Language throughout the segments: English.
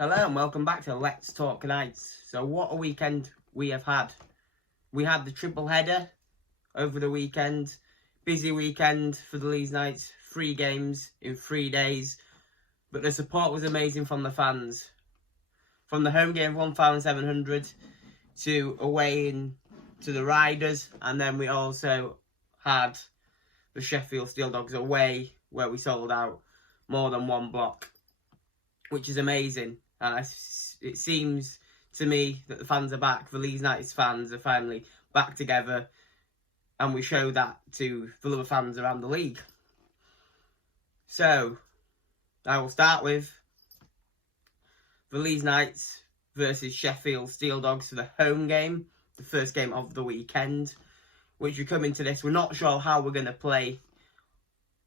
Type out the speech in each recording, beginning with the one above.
Hello and welcome back to Let's Talk Knights. So what a weekend we have had. We had the triple header over the weekend. Busy weekend for the Leeds Knights. 3 games in 3 days. But the support was amazing from the fans. From the home game of 1,700 to away to the Riders. And then we also had the Sheffield Steel Dogs away where we sold out more than one block, which is amazing. It seems to me that the fans are back. The Leeds United fans are finally back together, and we show that to the other fans around the league. So, I will start with the Leeds Knights versus Sheffield Steel Dogs for the home game, the first game of the weekend. Which we come into this, we're not sure how we're going to play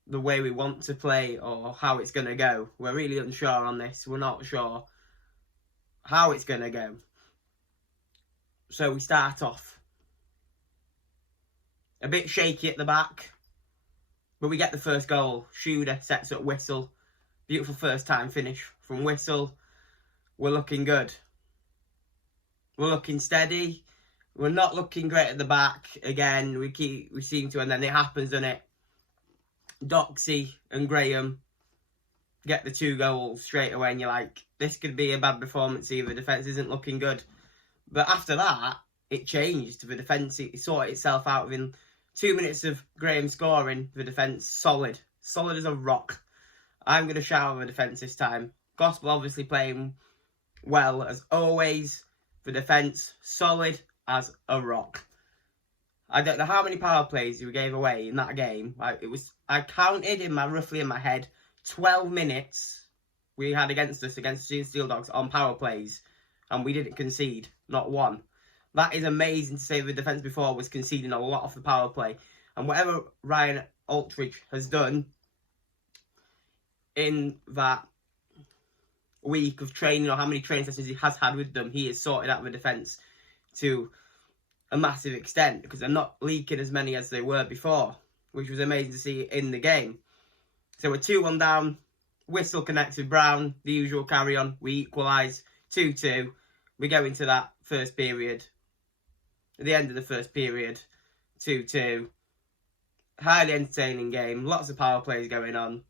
the way we want to play or how it's going to go. We're really unsure on this. We're not sure how it's going to go. So we start off a bit shaky at the back, but we get the first goal. Shooter sets up Whistle. Beautiful first time finish from Whistle. We're looking good. We're looking steady. We're not looking great at the back. Again, we seem to, and then it happens, doesn't it? Doxy and Graham get the 2 goals straight away, and you're like, this could be a bad performance here. The defence isn't looking good. But after that, it changed. The defence, it sorted itself out within 2 minutes of Graham scoring. The defence, solid as a rock. I'm going to shout out the defence this time. Gospel obviously playing well as always. The defence, solid as a rock. I don't know how many power plays we gave away in that game. I counted roughly in my head 12 minutes we had against the Steel Dogs on power plays, and we didn't concede, not one. That is amazing to say. The defence before was conceding a lot off the power play, and whatever Ryan Altridge has done in that week of training, or how many training sessions he has had with them, he has sorted out the defence to a massive extent, because they're not leaking as many as they were before, which was amazing to see in the game. So we're 2-1 down. Whistle connects with Brown. The usual carry on. We equalise 2-2. We go into that first period. At the end of the first period, 2-2. Highly entertaining game. Lots of power plays going on.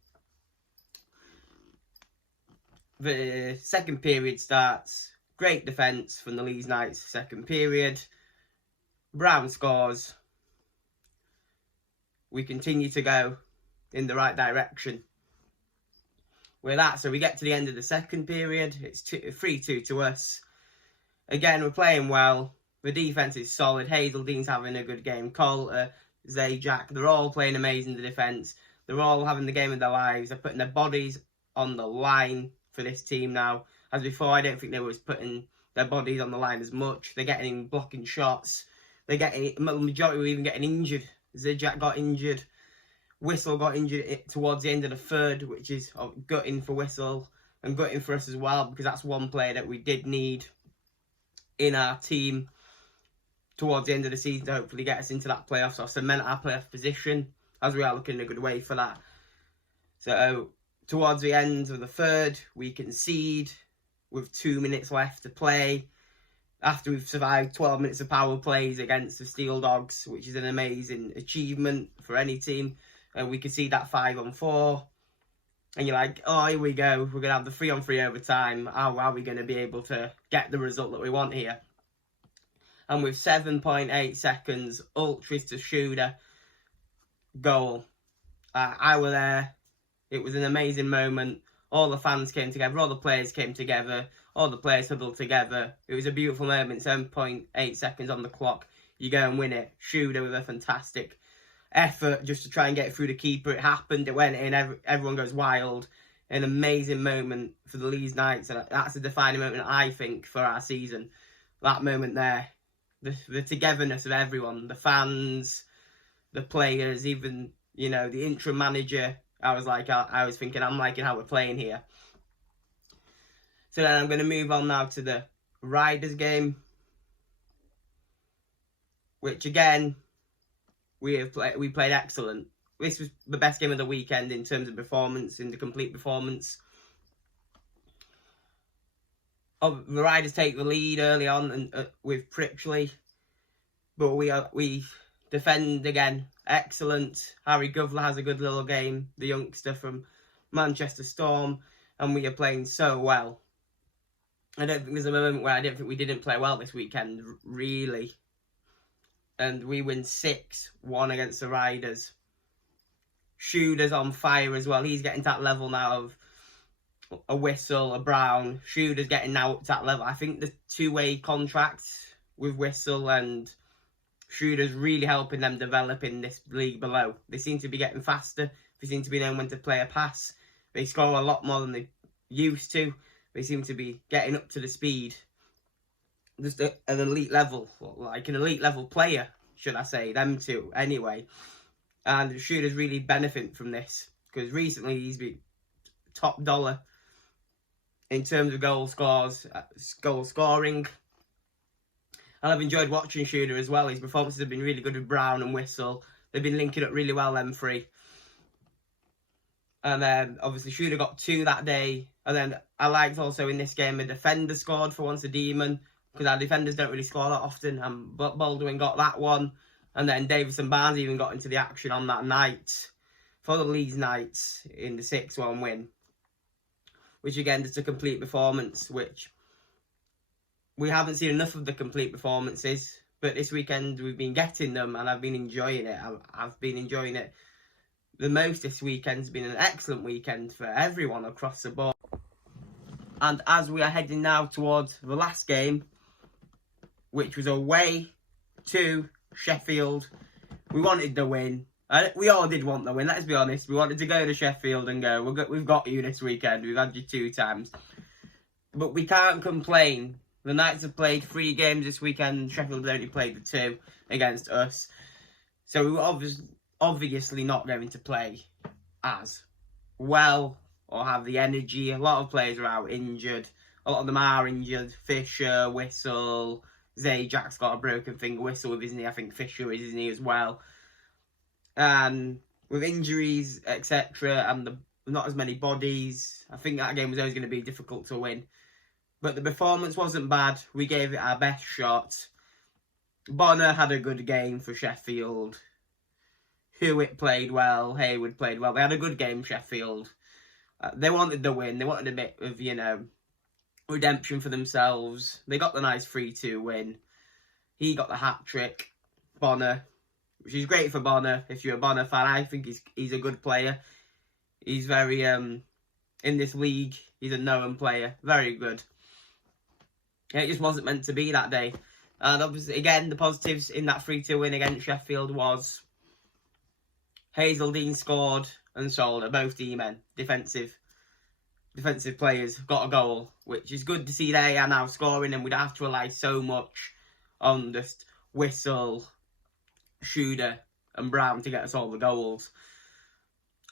The second period starts. Great defence from the Leeds Knights. Second period. Brown scores. We continue to go in the right direction with that. So we get to the end of the second period. It's 3-2 to us. Again, we're playing well. The defence is solid. Hazeldean's having a good game. Coulter, Zajac, they're all playing amazing in the defence. They're all having the game of their lives. They're putting their bodies on the line for this team now. As before, I don't think they were putting their bodies on the line as much. They're getting blocking shots. The majority were even getting injured. Zajac got injured. Whistle got injured towards the end of the third, which is gutting for Whistle and gutting for us as well, because that's one player that we did need in our team towards the end of the season to hopefully get us into that playoffs or cement our playoff position, as we are looking in a good way for that. So towards the end of the third, we concede with 2 minutes left to play, after we've survived 12 minutes of power plays against the Steel Dogs, which is an amazing achievement for any team. And we can see that 5-on-4. And you're like, oh, here we go. We're going to have the 3-on-3 overtime. How are we going to be able to get the result that we want here? And with 7.8 seconds, Ultras to Shooter, goal. I were there. It was an amazing moment. All the fans came together. All the players came together. All the players huddled together. It was a beautiful moment. 7.8 seconds on the clock. You go and win it. Shooter with a fantastic effort just to try and get it through the keeper. It happened. It went in. Everyone goes wild. An amazing moment for the Leeds Knights. And that's a defining moment, I think, for our season. That moment there. The togetherness of everyone. The fans, the players, even, the interim manager. I was thinking, I'm liking how we're playing here. So then I'm going to move on now to the Riders game, which again, we played excellent. This was the best game of the weekend in terms of performance, in the complete performance. the Riders take the lead early on and with Pritchley, but we defend again. Excellent. Harry Govler has a good little game, the youngster from Manchester Storm, and we are playing so well. I don't think there's a moment where I don't think we didn't play well this weekend, really. And we win 6-1 against the Riders. Shuder's on fire as well. He's getting to that level now of a Whistle, a Brown. Shuder's getting now up to that level. I think the two-way contract with Whistle and Shuder's really helping them develop in this league below. They seem to be getting faster. They seem to be knowing when to play a pass. They score a lot more than they used to. They seem to be getting up to the speed. Just an elite level, like an elite level player, should I say, them two, anyway. And Shuder's really benefiting from this, because recently he's been top dollar in terms of goal scoring. And I've enjoyed watching Shuder as well. His performances have been really good with Brown and Whistle. They've been linking up really well, them three. And then, obviously, Shuder got 2 that day. And then I liked also in this game a defender scored for once, a Demon, because our defenders don't really score that often. And Baldwin got that one. And then Davison Barnes even got into the action on that night for the Leeds Knights in the 6-1 win. Which, again, just a complete performance, which we haven't seen enough of the complete performances. But this weekend we've been getting them, and I've been enjoying it. I've been enjoying it the most this weekend's been an excellent weekend for everyone across the board. And as we are heading now towards the last game, which was away to Sheffield, we wanted the win. We all did want the win, let's be honest. We wanted to go to Sheffield and go, we've got you this weekend, we've had you 2 times. But we can't complain. The Knights have played 3 games this weekend, Sheffield only played the 2 against us. So we were obviously not going to play as well or have the energy. A lot of players are out injured. A lot of them are injured. Fisher, Whistle, Zajak's got a broken finger. Whistle with his knee. I think Fisher with his knee as well. And with injuries, etc., and not as many bodies, I think that game was always going to be difficult to win. But the performance wasn't bad. We gave it our best shot. Bonner had a good game for Sheffield. Hewitt played well. Hayward played well. They had a good game, Sheffield. They wanted the win. They wanted a bit of, redemption for themselves. They got the nice 3-2 win. He got the hat-trick, Bonner, which is great for Bonner. If you're a Bonner fan, I think he's a good player. He's very, in this league, he's a known player. Very good. It just wasn't meant to be that day. And obviously, again, the positives in that 3-2 win against Sheffield was Hazeldine scored and Solder, both D-men, defensive players, got a goal, which is good to see they are now scoring, and we don't have to rely so much on just Whistle, Shuder and Brown to get us all the goals.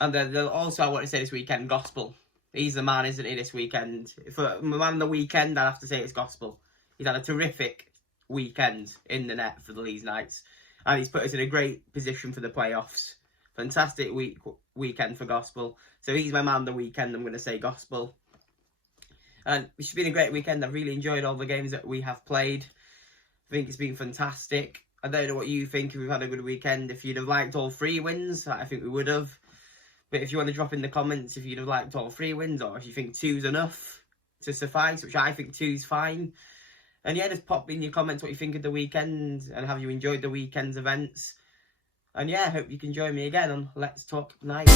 And then also, I want to say this weekend, Gospel. He's the man, isn't he, this weekend? For the man of the weekend, I'd have to say it's Gospel. He's had a terrific weekend in the net for the Leeds Knights, and he's put us in a great position for the playoffs. Fantastic weekend for Gospel. So he's my man of the weekend, I'm going to say Gospel. And it's been a great weekend. I've really enjoyed all the games that we have played. I think it's been fantastic. I don't know what you think, if we've had a good weekend. If you'd have liked all 3 wins, I think we would have. But if you want to drop in the comments if you'd have liked all 3 wins, or if you think 2's enough to suffice, which I think 2's fine. And yeah, just pop in your comments what you think of the weekend, and have you enjoyed the weekend's events. And yeah, I hope you can join me again on Let's Talk Night.